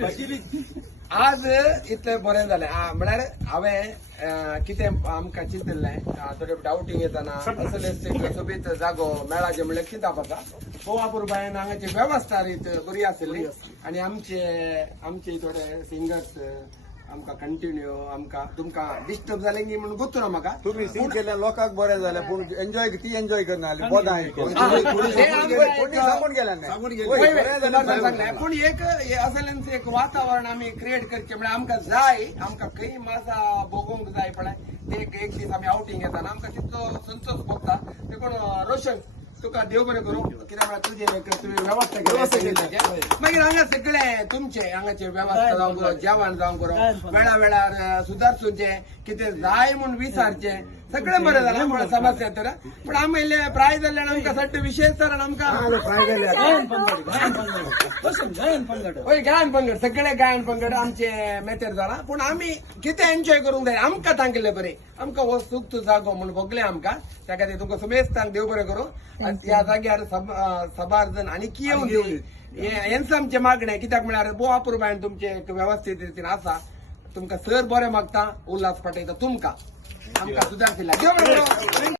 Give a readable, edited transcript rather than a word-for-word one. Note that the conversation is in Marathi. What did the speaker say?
आज इतलें बरें जालें म्हळ्यार हांवें कितें आमकां चिंतिल्लें थोडें डावटींग येताना असले सोबीत जागो मेळाचे म्हणल्यार किताब आसा गोवापूरबायन हांगाची वेवस्था रीत बरी आशिल्ली आनी आमचे थोडे सिंगर्स आमकां कंटिन्यू तुमकां डिस्टर्ब जालें की म्हणून गुंतू ना म्हाका तुम्ही सीन केल्या लोकांक बरें जालें पूण एन्जॉय ती एन्जॉय करना बोधा सांगून गेल्या सांगलें पूण एक असलें एक वातावरण आमी क्रिएट करचें म्हळ्यार आमकां जाय आमकां खंय मासा भोगूंक जाय पळय ते एक दीस आमी आउटींग येताना आमकां तितलो संतोष भोगता देखून रोशन तुका देव बरें करूं कित्याक म्हळ्यार तुजी वेवस्था केली मागीर हांगा सगळे तुमचे हांगाचे वेवस्था जावंक पुरो जेवण जावंक पुरो वेळा वेळार सुदारचुचे कितें जाय म्हूण विचारचें सगळें बरें जालां म्हण समस्या तर पूण आमी प्रायज जाल्यार आमकां सट्ट विशेष तरान आमकां हय गायन पंगड सगळे गायन पंगड आमचे मेतेर जाला पूण आमी कितें एन्जॉय करूंक जाय आमकां तांगेलें बरें आमकां हो सुक्त जागो म्हूण भोगलें आमकां त्या खातीर तुमकां सुमेस्त तांक देव बरें करूं ह्या जाग्यार सबार्जन आनीक येवं दी हेंच आमचें मागणें कित्याक म्हळ्यार गोवापूरबायन तुमचे वेवस्थीत रितीन आसा तुमकां सर बरें मागता उल्हास पटयता तुमकां आमकां सुदार दिला देव बरें करूं